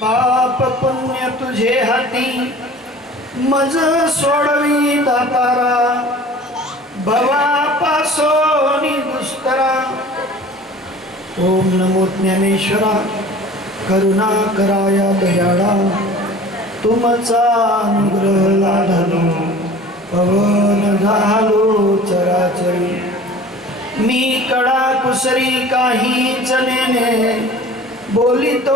पाप पुण्य तुझे हाती. मज सोडवी दातारा. भवापासोनी दुस्तरा. ओम नमो ज्ञानेश्वरा. करुणा कराया दयाळा. तुमचा अनुग्रह लाधलो पवन झालो चराचरी. मी कडा कुसरी काहीच नेने बोली तो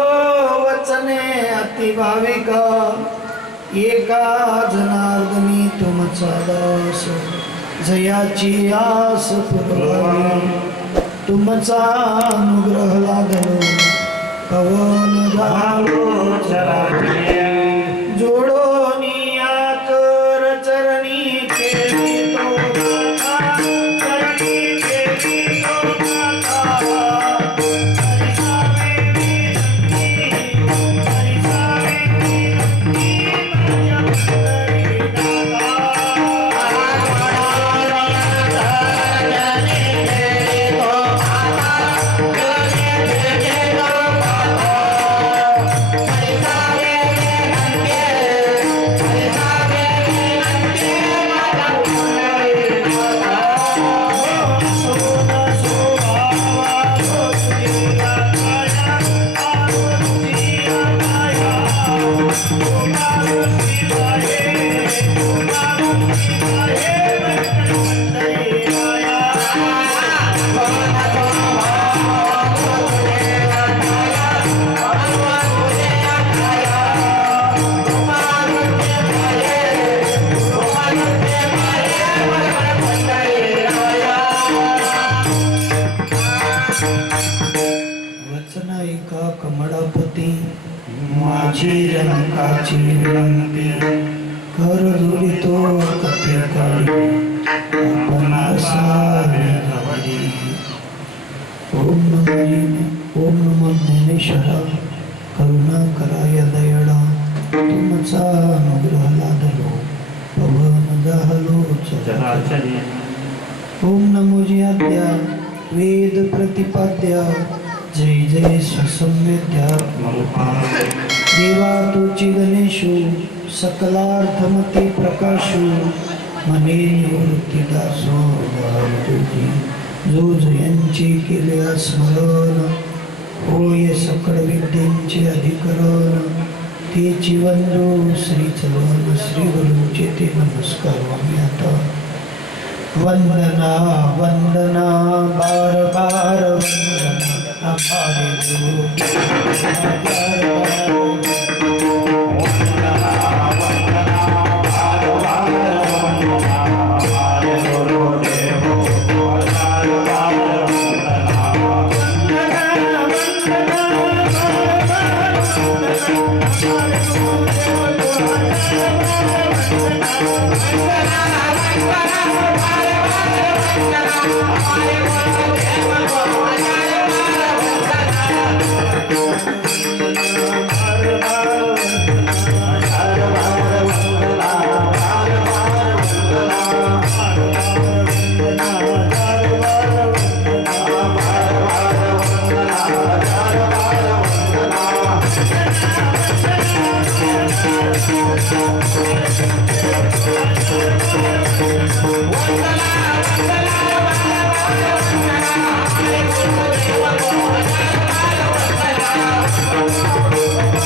वचने अति भाविका एका जनार्दनी तुमचा दास। जयाची आस पुरवावी। तुमचा अनुग्रह लागलो। कवा ओम नमो जी आद्या वेद प्रतिपाद्या जय जय सुसंवेद्यात्मरूपा देवा तुझी गणेशू सकलार्थमती प्रकाशू मने निवृत्ती दासो तुझी जो जयांची केले स्मरण होय सकळ विद्यांचे अधिकरण ते जीवन श्री चलवन श्री गुरुचे ते नमस्कार आम्ही आता वंदना वंदना बार बार वंदना हमारे गुरु बार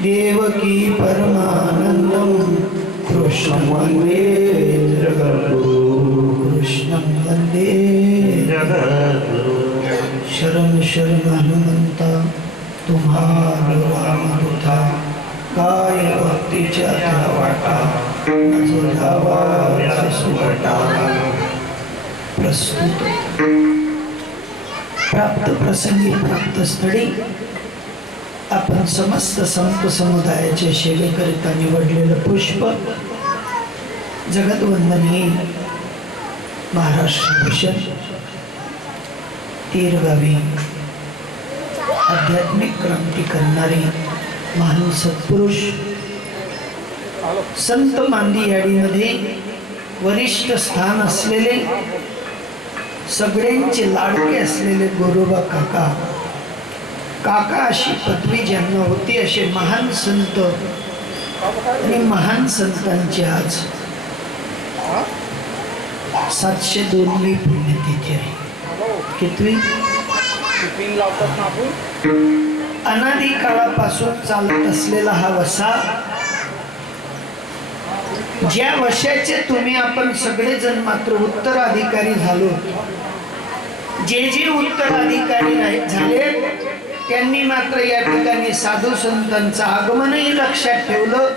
देवकी परमानन्दं कृष्णं वन्दे जगद्गुरु कृष्णं वन्दे जगद्गुरु शरण शरण हनुमंता तुम्हाला रामदूता काय भक्तीच्या धावाटा धावा सुवटा प्रस्तुत। प्राप्त प्रसंगी प्राप्त स्थळी आपण समस्त संत समुदायाच्या सेवेकरिता निवडलेलं पुष्प जगतवंदनीय महाराष्ट्र भूषण तीरगावी आध्यात्मिक क्रांती करणारे महान सत्पुरुष संत मांदी याडीमध्ये वरिष्ठ स्थान असलेले सगळ्यांचे लाडके असलेले गोरोबा काका काका अशी पदवी ज्यांना होती असे महान संत. आणि महान संतांची आज सातशे दोनवी पुण्यतिथी आहे. कितवी? अनादी काळापासून चालत असलेला हा वसा ज्या वशाचे तुम्ही आपण सगळेजण मात्र उत्तराधिकारी झालो. जे जे उत्तराधिकारी नाही- झाले त्यांनी मात्र या ठिकाणी साधू संतांचं आगमनही लक्षात ठेवलं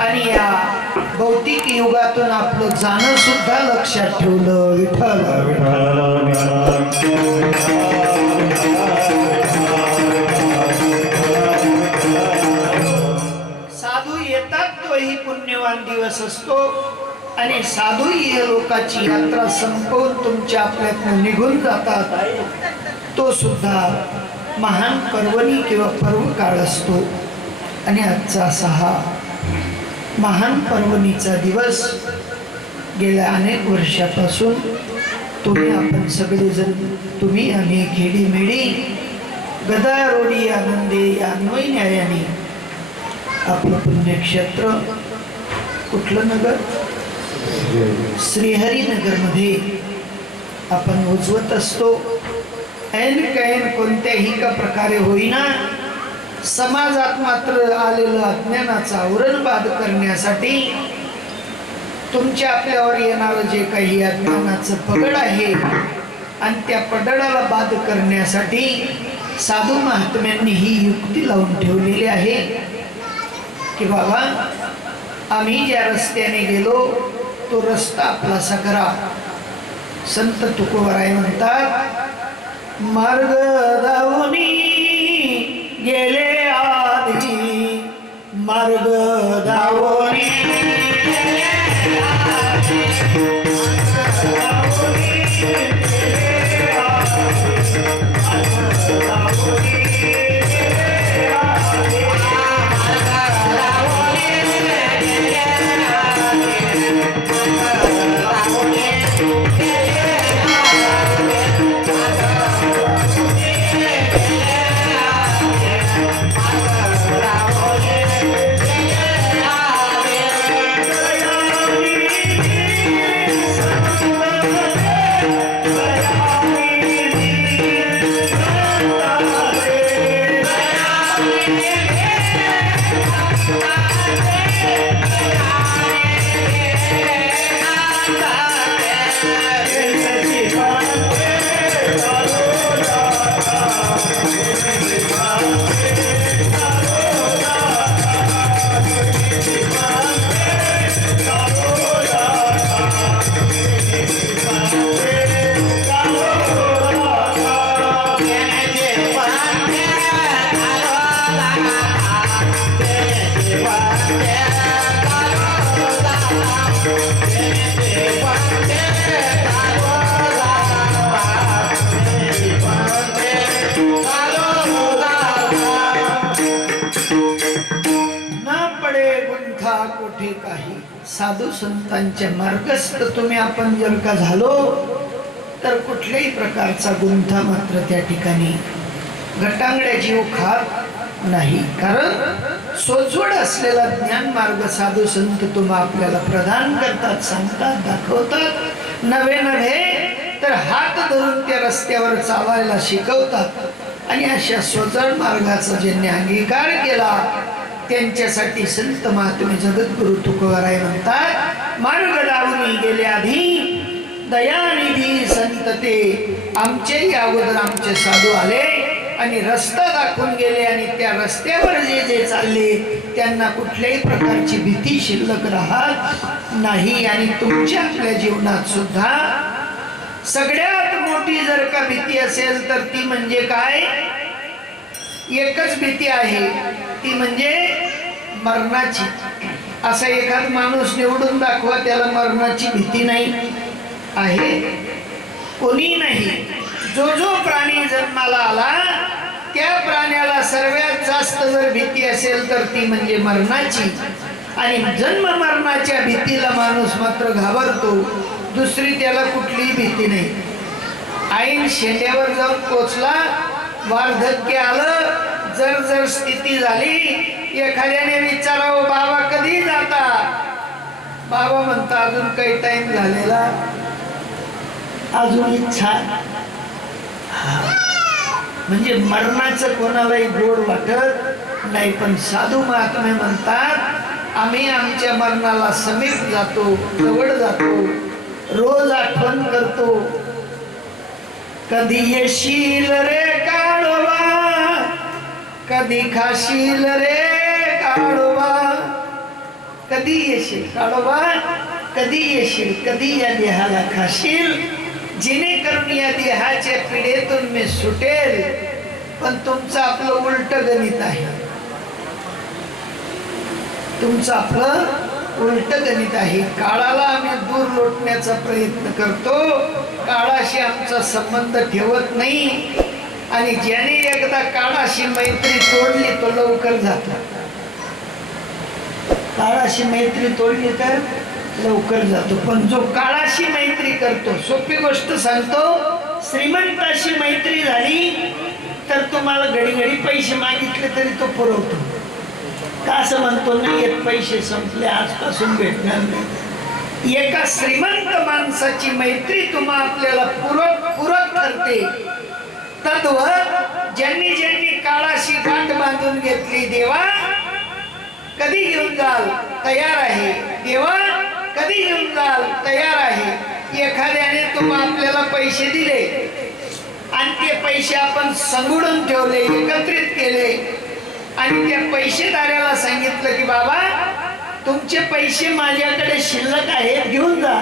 आणि या भौतिक युगातून आपलं जाणं सुद्धा लक्षात ठेवलं. विठ्ठल. साधू येतात तोही पुण्यवान दिवस असतो. आणि साधू या लोकाची यात्रा संपवून तुमच्या आपल्यातून निघून जातात. तो सुद्धा महान पर्वणी किंवा पर्व काळ असतो. आणि आजचा असा हा महान पर्वणीचा दिवस गेल्या अनेक वर्षापासून तुम्ही आपण सगळेजण तुम्ही आम्ही खेडीमेडी गदारोडी आनंदे या अन्वय न्यायाने आपलं पुण्यक्षेत्र कुठलं नगर? श्रीहरीनगरमध्ये आपण उजवत असतो. ऐन कैन कोणत्याही का प्रकारे होईना. समाजात मात्र आलेलं अज्ञानाचा औरणबाद करण्यासाठी तुमच्या आपल्यावर येणारं जे काही अज्ञानाचं पगड आहे आणि त्या पडडाला बाद करण्यासाठी साधू महात्म्यांनी ही युक्ती लावून ठेवलेली आहे की बाबा आम्ही ज्या रस्त्याने गेलो तो रस्ता आपला सकरा संत तुकोबराय म्हणतात मार्ग दावनी गेले आधी. मार्ग साधू संतांचे मार्गस्थ तुम्ही आपण जर का झालो तर कुठल्याही प्रकारचा गुंथा मात्र त्या ठिकाणी घटांगड्या जीव खात नाही. कारण सोजवड असलेला ज्ञान मार्ग साधू संत तुम्हा आपल्याला प्रदान करतात सांगतात दाखवतात. नवे नव्हे तर हात धरून त्या रस्त्यावर चालायला शिकवतात. आणि अशा स्वजड मार्गाचा ज्यांनी अंगीकार केला त्यांच्यासाठी संत महात्मे जगद्गुरु तुकोबाराय म्हणतात मार्ग लावून गेले आधी दयानिधी संत ते आमचे अगोदर आमचे साधू आले आणि रस्ता दाखवून गेले आणि त्या रस्त्यावर जे जे चालले त्यांना कुठल्याही प्रकारची भीती शिल्लक राहत नाही. आणि तुमच्या आपल्या जीवनात सुद्धा सगळ्यात मोठी जर का भीती असेल तर ती म्हणजे काय? एकच भीती आहे ती म्हणजे मरणाची. असा एखाद माणूस निवडून दाखवा त्याला मरणाची भीती नाही आहे. कोणी नाही. जो जो प्राणी जन्माला आला त्या प्राण्याला सर्वात जास्त जर भीती असेल तर ती म्हणजे मरणाची. आणि जन्म मरणाच्या भीतीला माणूस मात्र घाबरतो दुसरी त्याला कुठलीही भीती नाही. आईन शेंड्यावर जाऊन पोचला वार्धक्य आलं जर जर स्थिती झाली एखाद्याने विचारावं बाबा कधी जाता? बाबा म्हणता अजून काही टाइम झालेला अजून इच्छा म्हणजे मरणाचं कोणालाही गोड वाटत नाही पण साधू महात्मे म्हणतात आम्ही आमच्या मरणाला समीप जातो जवळ जातो रोज आठवण करतो. कधी येशील रे का कधी खाशील रे काळोबा कधी येशील काळोबा कधी येशील? कधी या देहाला खाशील? जेणेकरून या देहाच्या पिढेतून मी सुटेल पण तुमचं आपलं उलट गणित आहे. तुमचं आपलं उलट गणित आहे. काळाला आम्ही दूर लोटण्याचा प्रयत्न करतो. काळाशी आमचा संबंध ठेवत नाही. आणि ज्याने एकदा काळाशी मैत्री तोडली तो लवकर जातो. काळाशी मैत्री तोडली तर लवकर जातो. पण जो काळाशी मैत्री करतो सोपी गोष्ट सांगतो श्रीमंताशी मैत्री झाली तर तुम्हाला घडी घडी पैसे मागितले तरी तो पुरवतो. का असं म्हणतो नाही येत पैसे संपले आजपासून भेटणार नाही. एका श्रीमंत माणसाची मैत्री तुम्हा आपल्याला पूरक पूरक करते तत्व ज्यांनी ज्यांनी काळाशी गाठ बांधून घेतली देवा कधी घेऊन जाल तयार आहे. देवा कधी घेऊन जाल तयार आहे. एखाद्याने तुम्हा आपल्याला पैसे दिले आणि ते पैसे आपण संगुडून ठेवले एकत्रित केले आणि त्या पैसेदाराला सांगितलं की बाबा तुमचे पैसे माझ्याकडे शिल्लक आहेत घेऊन जा.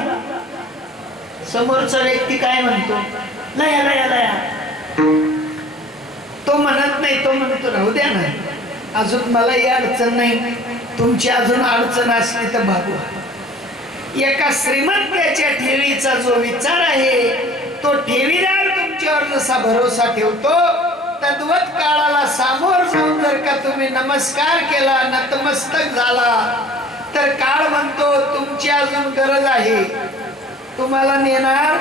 समोरचा व्यक्ती काय म्हणतो? लया लया लया. तो म्हणत नाही तो म्हणतो राहू द्या ना. अजून मला ही अडचण नाही. तुमची अजून अडचण असली तर भागवा एका श्रीमंताच्या ठेवीचा जो विचार आहे तो ठेवीदार तुमच्यावर जसा भरोसा ठेवतो तद्वत काळाला सामोर जाऊन जर का तुम्ही नमस्कार केला नतमस्तक झाला तर काळ म्हणतो तुमची अजून गरज आहे. तुम्हाला नेणार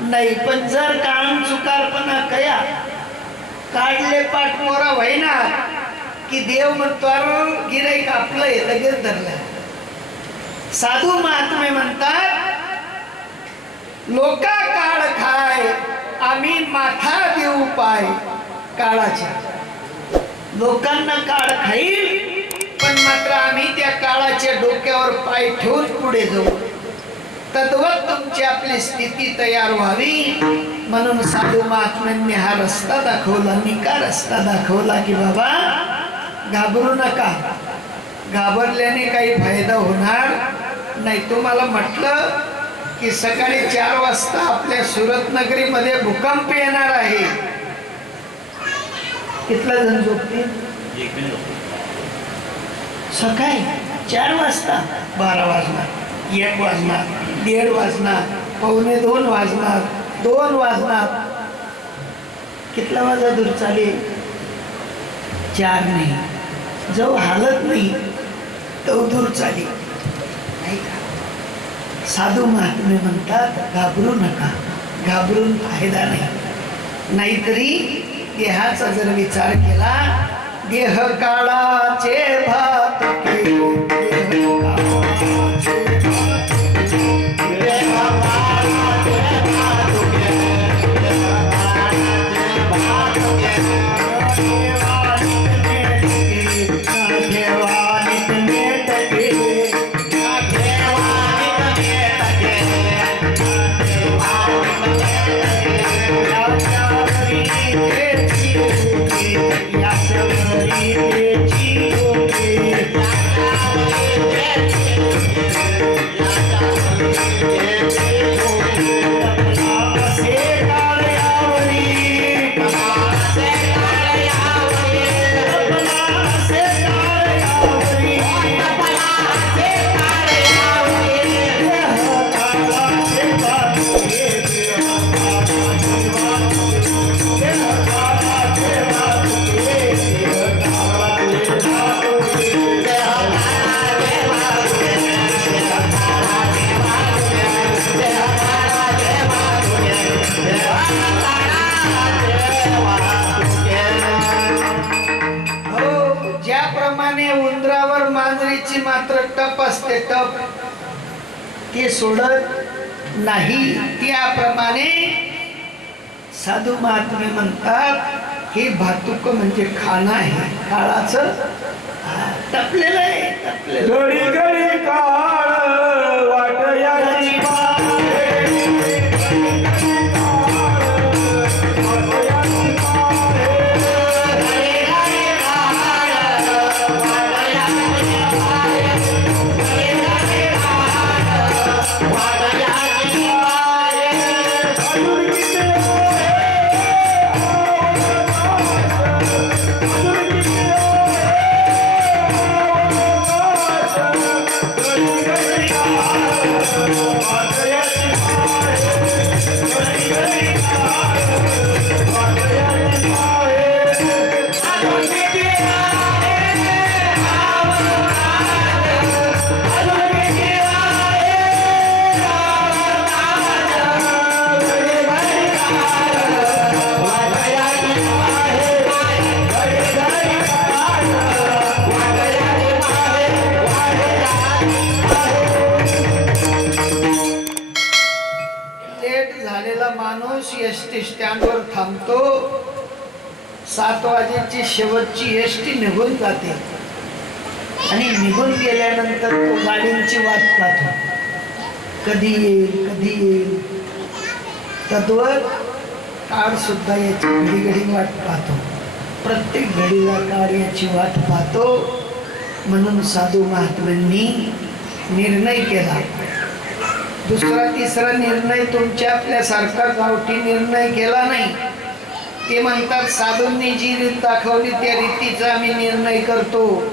नाही पण जर काम चुकारपणा कया काढले पाठ मोरा व्हायना की देव म्हणतो अरे गिराईक आपलं लगेच धरलं. साधू महात्मे म्हणतात लोका काळ खाय आम्ही माथा देऊ पाय काळाच्या. लोकांना काळ खाईल पण मात्र आम्ही त्या काळाच्या डोक्यावर पाय ठेवून पुढे जाऊ. तद्वत तुमची आपली स्थिती तयार व्हावी. म्हणून साधू महात्म्यांनी हा रस्ता दाखवला मी का रस्ता दाखवला की बाबा घाबरू नका. घाबरल्याने काही फायदा होणार नाही. तुम्हाला म्हटलं की सकाळी चार वाजता आपल्या सुरत नगरीमध्ये भूकंप येणार आहे. कितला जण झोपतील? सकाळी चार वाजता बारा वाजणार एक वाजणार. दीड वाजणार पावणे दोन वाजणार दोन वाजणार. कितला वाजा दूर चालेल? चार नाही. जो हालत नाही तो दूर चालेल. नाही का? साधू महात्मे म्हणतात घाबरू नका घाबरून फायदा नाही. नाहीतरी देहाचा जर विचार केला देह काळाचे भात माणसाची त्याप्रमाणे साधू महात्मे म्हणतात हे भातुक म्हणजे खाणं आहे काळाचं हा, आहे टपलेलं शेवटची एस टी निघून जाते. आणि निघून गेल्यानंतर तो गाडींची वाट पाहतो. कधी येईल कधी येईल. तत्वर काळ सुद्धा याची घडी घडी वाट पाहतो. प्रत्येक घडीला काळ याची वाट पाहतो. म्हणून साधू महात्म्यांनी निर्णय केला. दुसरा तिसरा निर्णय तुमच्या आपल्यासारखा गावठी निर्णय केला नाही. ते म्हणतात साधूंनी जी रीत दाखवली त्या रीतीचा आम्ही निर्णय करतो.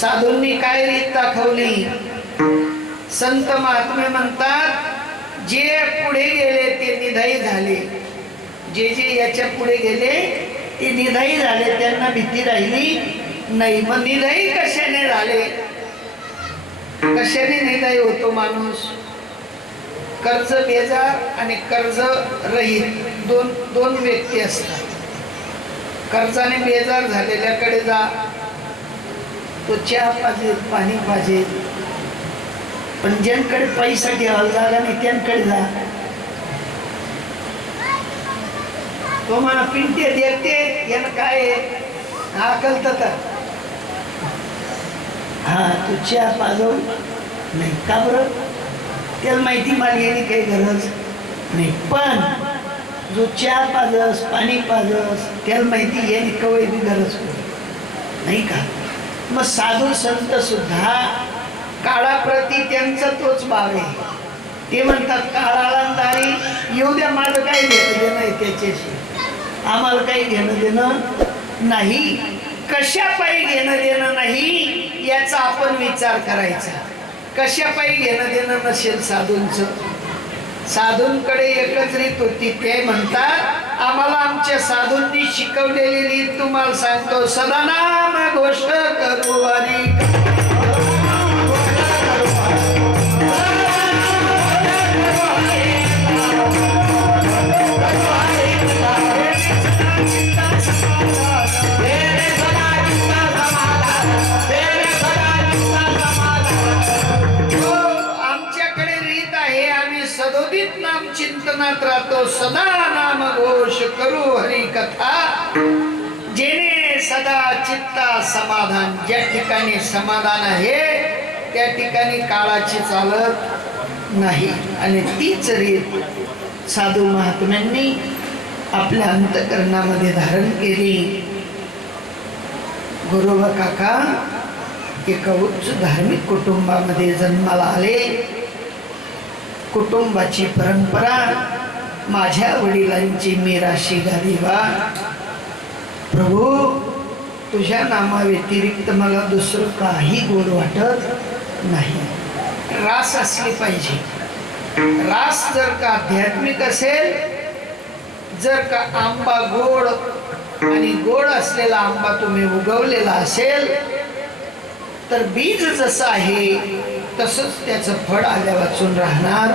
साधूंनी काय रीत दाखवली? संत महात्मे म्हणतात जे पुढे गेले ते निधाई झाले. जे जे याच्यापुढे गेले ते निधाई झाले. त्यांना भीती राहिली नाही. मग निधाई कशाने झाले? कशाने निधाई होतो माणूस? कर्ज बेजार आणि कर्ज रहित. दोन दोन व्यक्ती असतात. कर्जाने बेजार झालेल्याकडे जा. तो चहा पाहिजे पाणी पाहिजे पण ज्यांकडे पैसा घ्यावा जागा नाही त्यांकडे जा. तो मला पिंटे देते यानं काय आहे? हा कळतं हा तू चहा पाजव नाही का बरं? त्याला माहिती मागे काही गरज नाही. पण जो चहा पाजस पाणी पाजस त्याला माहिती येईल कवय बी गरज नाही का? मग साधू संत सुद्धा काळाप्रती त्यांचा तोच भाव आहे. ते म्हणतात काळाला दारी येऊ द्या माझं काही घेणं देणं आहे त्याच्याशी. आम्हाला काही घेणं देणं नाही. कशापायी घेणं देणं नाही याचा आपण विचार करायचा. कशापायी घेणं देणं नसेल साधूंचं साधूंकडे एकच रीत होती ते म्हणतात आम्हाला आमच्या साधूंनी शिकवलेली रीत तुम्हाला सांगतो. सदानाम गोष्ट करू आणि सदोदित नाम चिंतनात राहतो. सदा नाम घोष करू हरी कथा जेणे सदा चित्ता समाधान ज्या ठिकाणी समाधान आहे त्या ठिकाणी काळाची चालत नाही. आणि तीच रीत साधू महात्म्यांनी आपल्या अंतकरणामध्ये धारण केली. गुरुबा काका एका उच्च धार्मिक कुटुंबामध्ये जन्माला आले. कुटुंबाची परंपरा माझ्या वडिलांची मिराशी गादिवा प्रभू तुझ्या नामाव्यतिरिक्त मला दुसरं काही गोड वाटत नाही. रास असली पाहिजे. रास जर का आध्यात्मिक असेल जर का आंबा गोड आणि गोड असलेला आंबा तुम्ही उगवलेला असेल तर बीज जसं आहे तसंच त्याचं फळ आल्या वाचून राहणार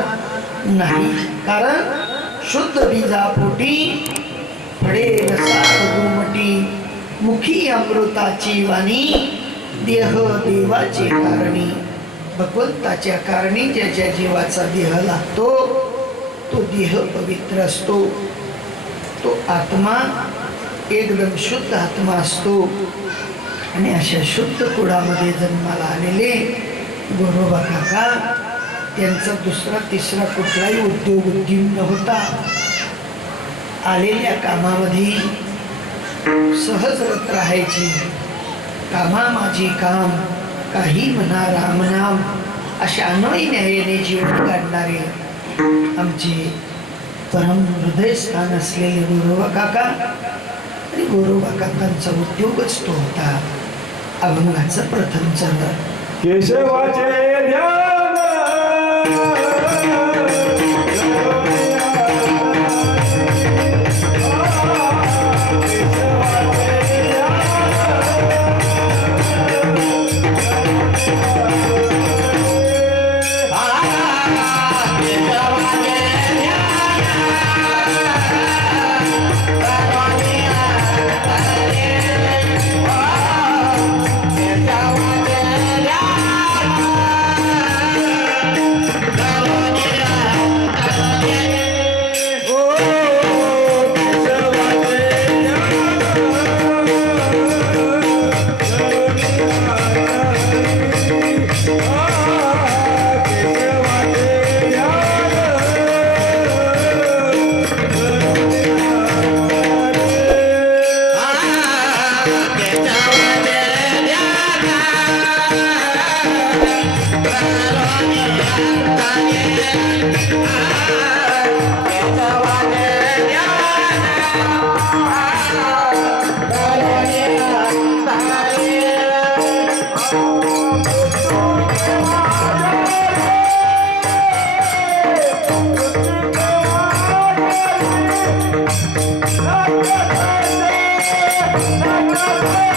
नाही. कारण शुद्ध बीजापोटी फळे रसात मुखी अमृताची वाणी देह देवाची कारणी भगवंताच्या कारणी ज्याच्या जीवाचा देह लागतो तो देह पवित्र असतो. तो आत्मा एकदम शुद्ध आत्मा असतो. आणि अशा शुद्ध कुळामध्ये जन्माला आलेले गोरोबा काका त्यांचा दुसरा तिसरा कुठलाही उद्योग उद्यम न होता. आलेल्या कामामध्ये सहजरत राहायची. कामा माझी काम काही म्हणा रामनाम अशा अन्वयी न्यायाने जीवन काढणारे आमचे परम हृदयस्थान असलेले गोरोबा काका आणि गोरोबा काकांचा उद्योगच तो होता. अभंगाचं प्रथम चरण केशवाचे ध्यान नाम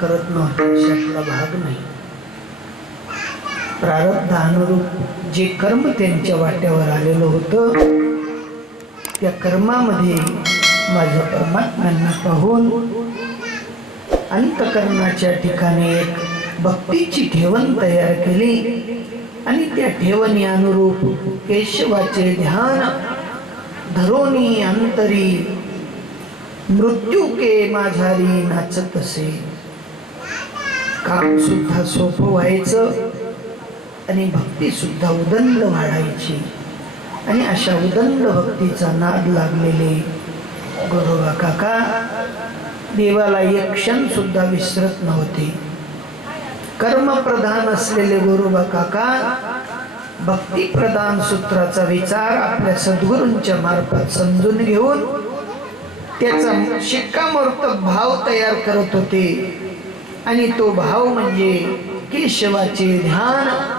करत नव्हते अशातला भाग नाही. प्रारब्ध अनुरूप जे कर्म त्यांच्या वाट्यावर आलेलं होतं त्या कर्मामध्ये माझ्या परमात्म्यांना पाहून अंतकरणाच्या ठिकाणी एक भक्तीची ठेवण तयार केली आणि त्या ठेवणी अनुरूप केशवाचे ध्यान धरोनी अंतरी मृत्यू के माझारी नाचत असे काम सुद्धा सोपं व्हायचं आणि भक्ती सुद्धा उदंड वाढायची. आणि अशा उदंड भक्तीचा नाद लागलेले गोरोबा काका देवाला एक क्षण सुद्धा विसरत नव्हते. कर्मप्रधान असलेले गोरोबा काका भक्तिप्रधान सूत्राचा विचार आपल्या सद्गुरूंच्या मार्फत समजून घेऊन त्याचा शिक्कामोर्तब भाव तयार करत होते. आणि तो भाव म्हणजे केशवाचे ध्यान.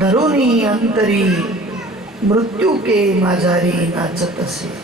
धरुणी अंतरी मृत्यू के माझारी नाचत असे.